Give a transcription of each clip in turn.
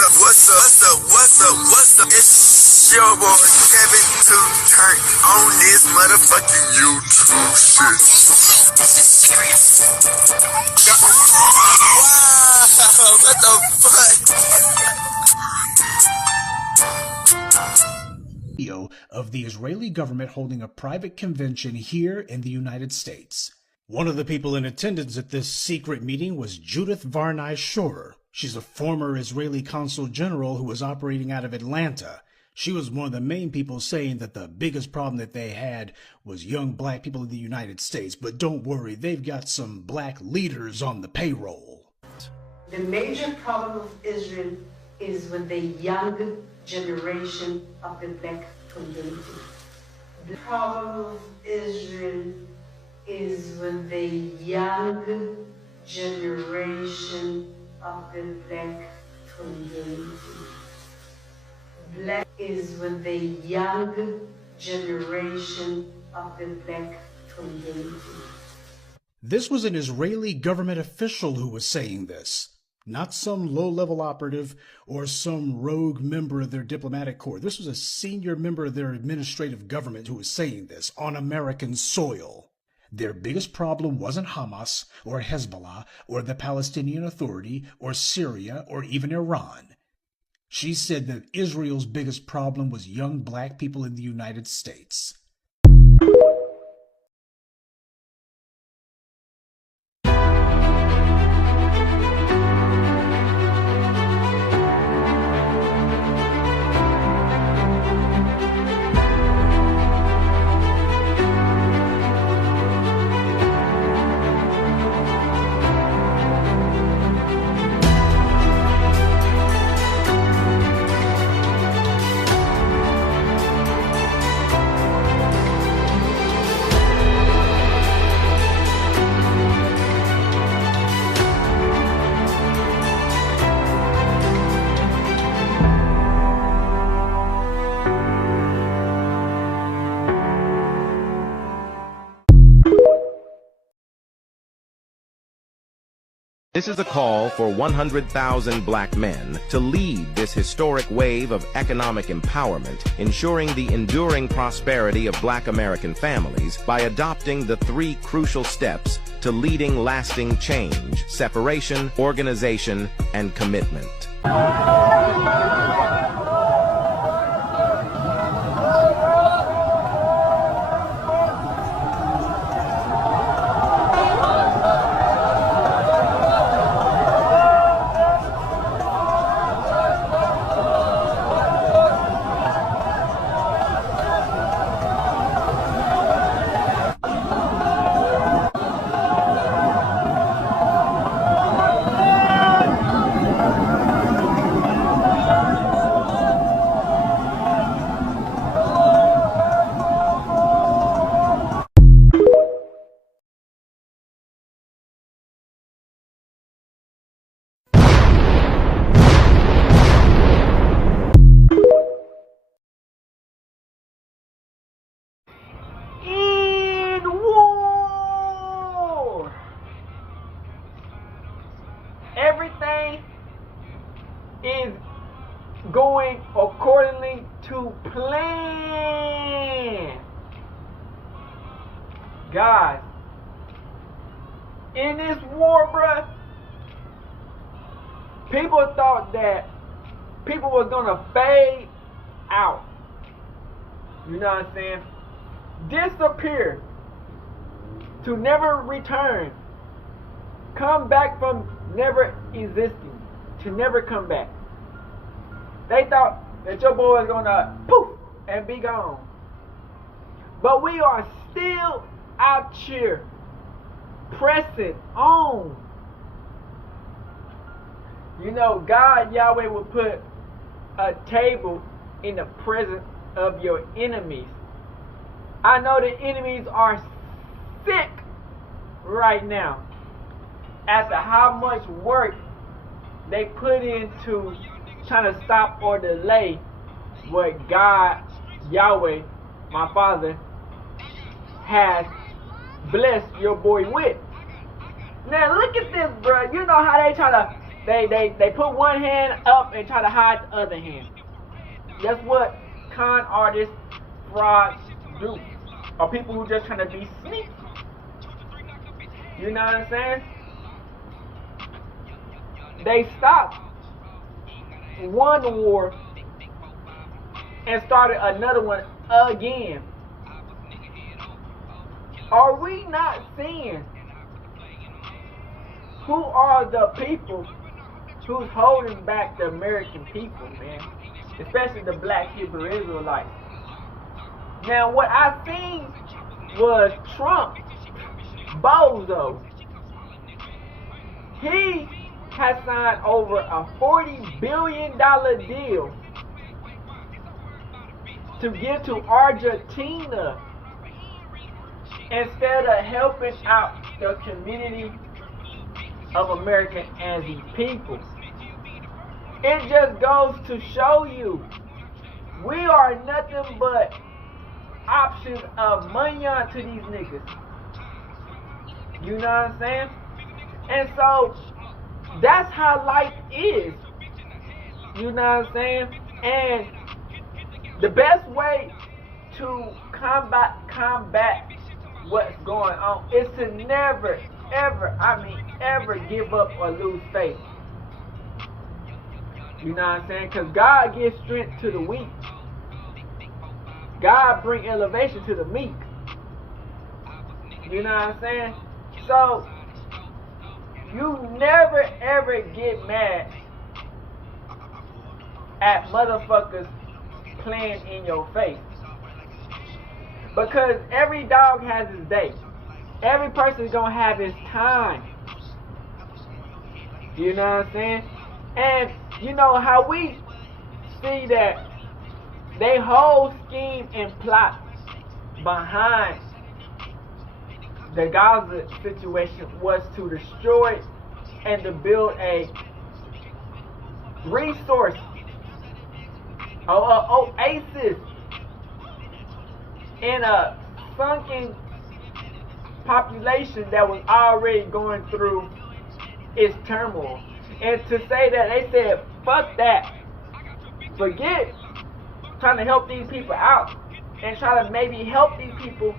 What's up? It's your boy Kevin to turn on this motherfucking YouTube shit. This is serious. Wow, what the fuck? Video of the Israeli government holding a private convention here in the United States. One of the people in attendance at this secret meeting was Judith Varney Shorer. She's a former Israeli consul general who was operating out of Atlanta. She was one of the main people saying that the biggest problem that they had was young black people in the United States. But don't worry, they've got some black leaders on the payroll. The major problem of Israel is with the young generation of the black community. The problem of Israel is with the young generation of the black community. Black is with the young generation of the black community. This was an Israeli government official who was saying this, not some low-level operative or some rogue member of their diplomatic corps. This was a senior member of their administrative government who was saying this on American soil. Their biggest problem wasn't Hamas or Hezbollah or the Palestinian Authority or Syria or even Iran. She said that Israel's biggest problem was young black people in the United States. This is a call for 100,000 black men to lead this historic wave of economic empowerment, ensuring the enduring prosperity of black American families by adopting the 3 crucial steps to leading lasting change: separation, organization, and commitment. Everything is going accordingly to plan. Guys, in this war, bruh, people thought that people was gonna fade out. You know what I'm saying? Disappear. To never return. Come back from never existing. To never come back. They thought that your boy was gonna poof and be gone. But we are still out here pressing on. You know, God, Yahweh, will put a table in the presence of your enemies. I know the enemies are sick right now after how much work they put into trying to stop or delay what God, Yahweh, my Father, has blessed your boy with. Now look at this, bro. You know how they try to They put one hand up and try to hide the other hand. That's what con artists, frauds do. Or people who just trying to be sneaky. You know what I'm saying? They stopped one war and started another one again. Are we not seeing who are the people who's holding back the American people, man? Especially the black Hebrew Israelites. Now, what I seen was Trump, bozo. He has signed over a $40 billion deal to give to Argentina instead of helping out the community of America and the people. It just goes to show you we are nothing but options of money to these niggas. You know what I'm saying? And so that's how life is. You know what I'm saying? And the best way to combat what's going on is to never, ever give up or lose faith. You know what I'm saying? Because God gives strength to the weak. God brings elevation to the meek. You know what I'm saying? So, you never ever get mad at motherfuckers playing in your face. Because every dog has his day. Every person's gonna have his time. You know what I'm saying? And you know how we see that they whole scheme and plot behind the Gaza situation was to destroy and to build a resource, oasis in a sunken population that was already going through its turmoil. And to say that, they said, fuck that. Forget trying to help these people out and try to maybe help these people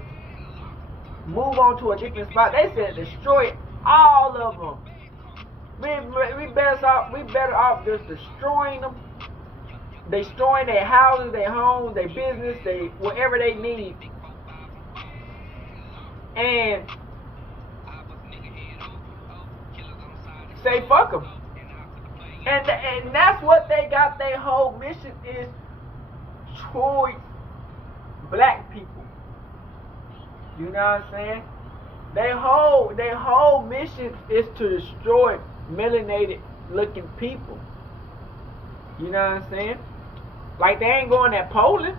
move on to a different spot. They said destroy all of them. We better off just destroying them. Destroying their houses, their homes, their business, whatever they need. And say fuck them. And that's what they got. Their whole mission is towards black people. You know what I'm saying? Their whole mission is to destroy melanated looking people. You know what I'm saying? Like they ain't going at Poland.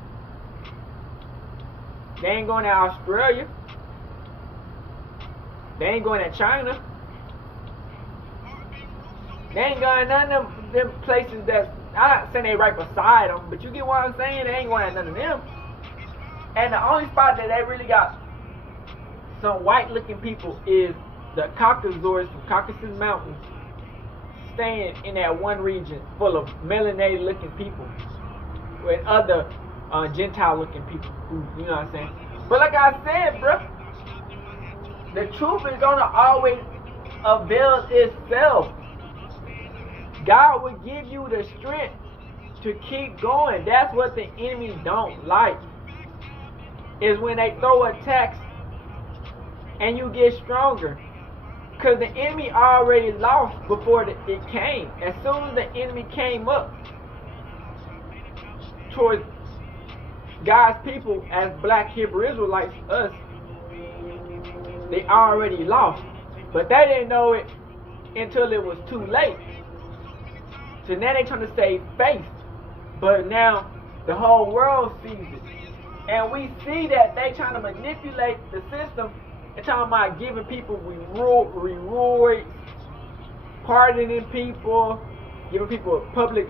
They ain't going at Australia. They ain't going at China. They ain't going none of them places that's, I'm not saying they right beside them, but you get what I'm saying? They ain't going at none of them. And the only spot that they really got some white looking people is the Caucasus from Caucasus Mountains, staying in that one region full of melanated looking people with other Gentile looking people who, you know what I'm saying? But like I said, bro, the truth is gonna always avail itself. God will give you the strength to keep going. That's what the enemy don't like, is when they throw attacks and you get stronger. Because the enemy already lost before it came. As soon as the enemy came up towards God's people as black Hebrew Israelites, us, they already lost. But they didn't know it until it was too late. So now they're trying to save face. But now the whole world sees it. And we see that they trying to manipulate the system. They're talking about giving people rewards, pardoning people, giving people public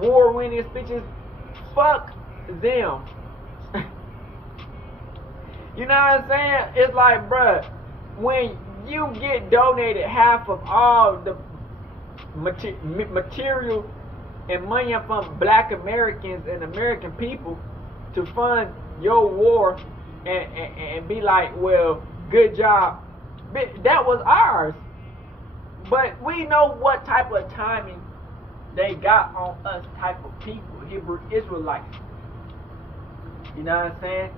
war-winning speeches. Fuck them. You know what I'm saying? It's like, bruh, when you get donated half of all the material and money from black Americans and American people to fund your war and be like, well, good job. That was ours. But we know what type of timing they got on us type of people, Hebrew Israelites. You know what I'm saying?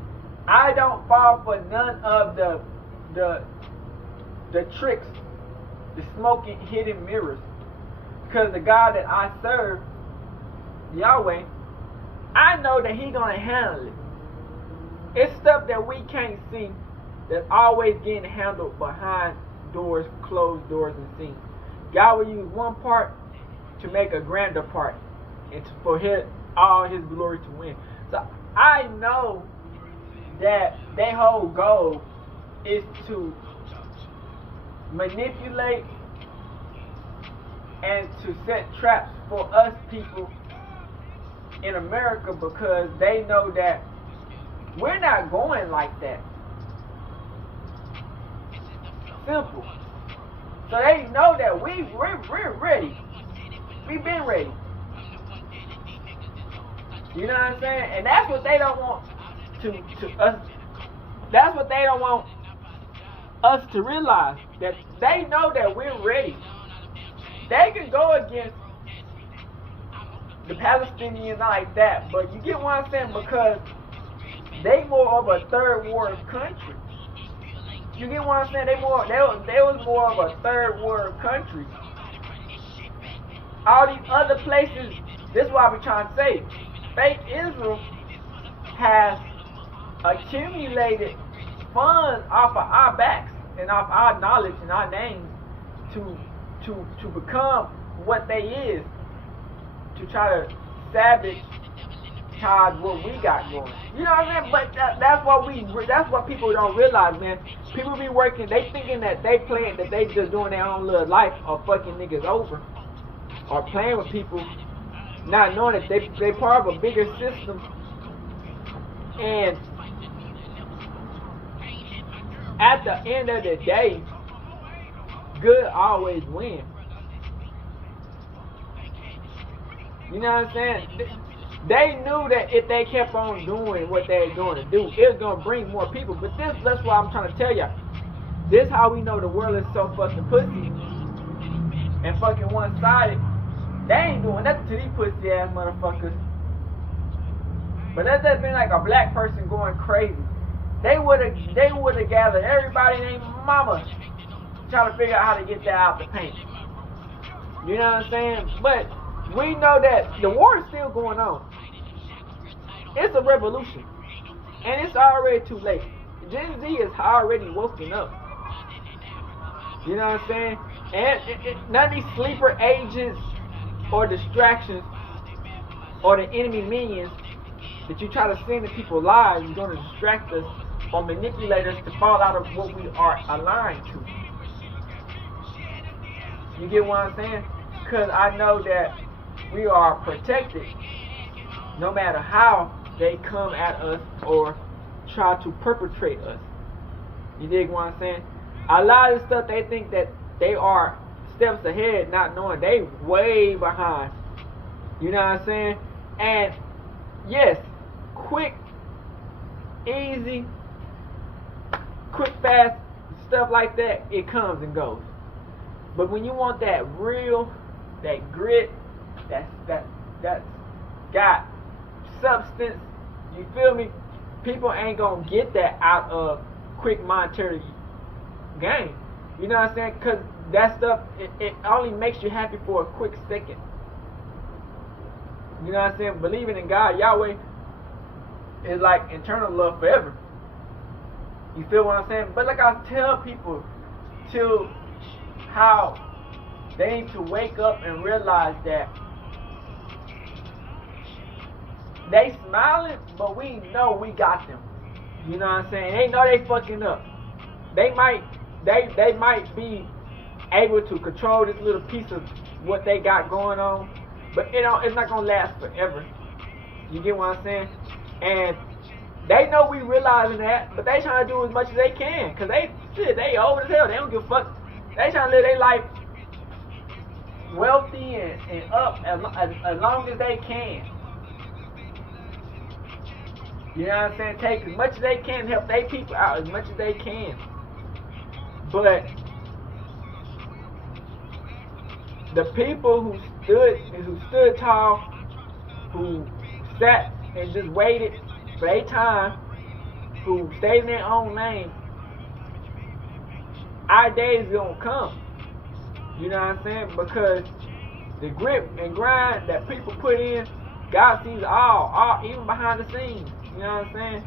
I don't fall for none of the tricks, the smoking hidden mirrors. Because the God that I serve, Yahweh, I know that He gonna handle it. It's stuff that we can't see that's always getting handled behind doors, closed doors and scenes. God will use one part to make a grander part and for all His glory to win. So I know that their whole goal is to manipulate and to set traps for us people in America, because they know that we're not going like that. Simple. So they know that we're ready. We've been ready. You know what I'm saying? And that's what they don't want to us. That's what they don't want us to realize, that they know that we're ready. They can go against the Palestinians like that, but you get what I'm saying, because they more of a third world country. You get what I'm saying? They was more of a third world country. All these other places, this is what I be trying to say. Fake Israel has accumulated funds off of our backs and off our knowledge and our names to become what they is, to try to sabotage what we got going. You know what I'm saying? But that's what people don't realize, man. People be working, they thinking that they playing, that they just doing their own little life or fucking niggas over, or playing with people, not knowing that they part of a bigger system. And at the end of the day, good always wins. You know what I'm saying? They knew that if they kept on doing what they were going to do, it was going to bring more people. But that's what I'm trying to tell y'all. This how we know the world is so fucking pussy and fucking one-sided. They ain't doing nothing to these pussy ass motherfuckers. But that's just been like a black person going crazy. They would have gathered everybody named mama trying to figure out how to get that out the paint. You know what I'm saying? But we know that the war is still going on. It's a revolution. And it's already too late. Gen Z is already woken up. You know what I'm saying? And none of these sleeper agents or distractions or the enemy minions that you try to send in people's lives is going to distract us or manipulate us to fall out of what we are aligned to. You get what I'm saying? Because I know that we are protected no matter how they come at us or try to perpetrate us. You dig what I'm saying? A lot of stuff they think that they are steps ahead, not knowing they way behind. You know what I'm saying? And yes, quick, easy, quick, fast stuff like that, it comes and goes. But when you want that real, that grit, that's got substance, you feel me? People ain't gonna get that out of quick monetary gain. You know what I'm saying? Because that stuff, it only makes you happy for a quick second. You know what I'm saying? Believing in God, Yahweh, is like eternal love forever. You feel what I'm saying? But like I tell people, to how they need to wake up and realize that they smiling, but we know we got them. You know what I'm saying? They know they fucking up. They might be able to control this little piece of what they got going on, but it's not gonna last forever. You get what I'm saying? And they know we realizing that, but they trying to do as much as they can, cause they old as hell. They don't give a fuck. They trying to live their life wealthy and up as long as they can. You know what I'm saying? Take as much as they can, help their people out as much as they can. But the people who stood tall, who sat and just waited for their time, who stayed in their own lane, our day is gonna come. You know what I'm saying? Because the grit and grind that people put in, God sees all even behind the scenes. You know what I'm saying?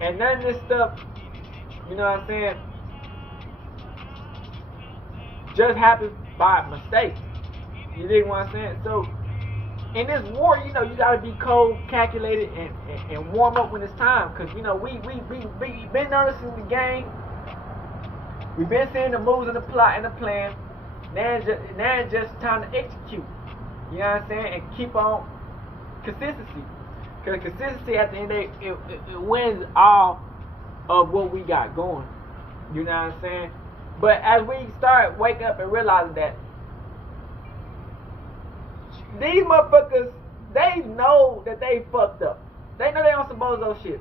And none of this stuff, you know what I'm saying, just happens by mistake. You dig what I'm saying? So in this war, you know, you gotta be cold, calculated, and warm up when it's time. Cause you know we been noticing the game. We've been seeing the moves and the plot and the plan. Now it's just time to execute. You know what I'm saying? And keep on consistency. Because consistency at the end of the day, it wins all of what we got going. You know what I'm saying? But as we start waking up and realizing that these motherfuckers, they know that they fucked up. They know they on some bozo shit.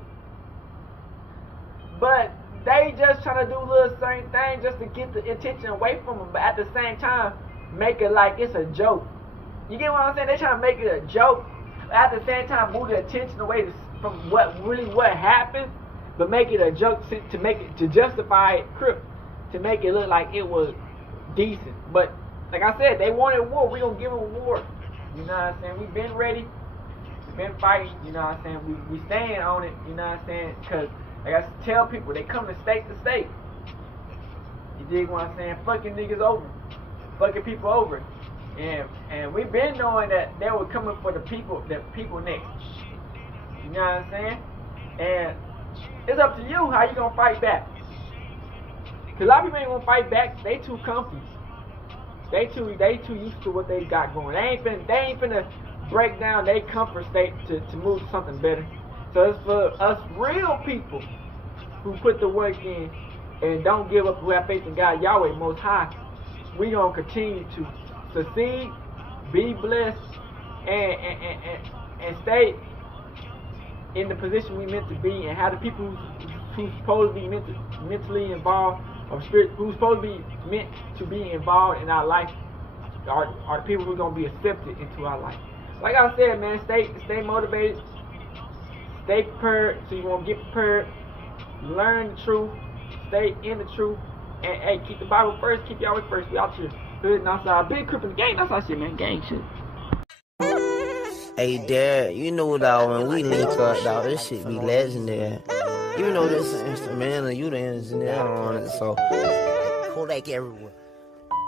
But they just trying to do little certain things just to get the attention away from them. But at the same time, make it like it's a joke. You get what I'm saying? They trying to make it a joke. At the same time, move the attention away from what happened, but make it a joke to justify it, to make it look like it was decent. But like I said, they wanted war. We gonna give them war. You know what I'm saying? We've been ready. We've been fighting. You know what I'm saying? We staying on it. You know what I'm saying? Because like I tell people, they come to state to state. You dig what I'm saying? Fucking niggas over, fucking people over. And we've been knowing that they were coming for the people next. You know what I'm saying? And it's up to you how you gonna fight back. Cause a lot of people ain't gonna fight back. They too comfy. They too used to what they got going. They ain't finna break down their comfort state to move to something better. So it's for us real people who put the work in and don't give up, who have faith in God, Yahweh Most High. We gonna continue to succeed, be blessed, and stay in the position we meant to be, and have the people who's supposed to be mentally involved, or spirit, who's supposed to be meant to be involved in our life, are the people who's gonna be accepted into our life. Like I said, man, stay motivated, stay prepared, so you won't get prepared. Learn the truth, stay in the truth, and hey, keep the Bible first, keep Yahweh first. We out here. Good, outside, big crip in the game. That's our shit, man. Gang shit. Hey, Dad, you know, dog, when we link up, dog, this shit be legendary. You know this instrumental, you the engineer on it, so Kodak everywhere.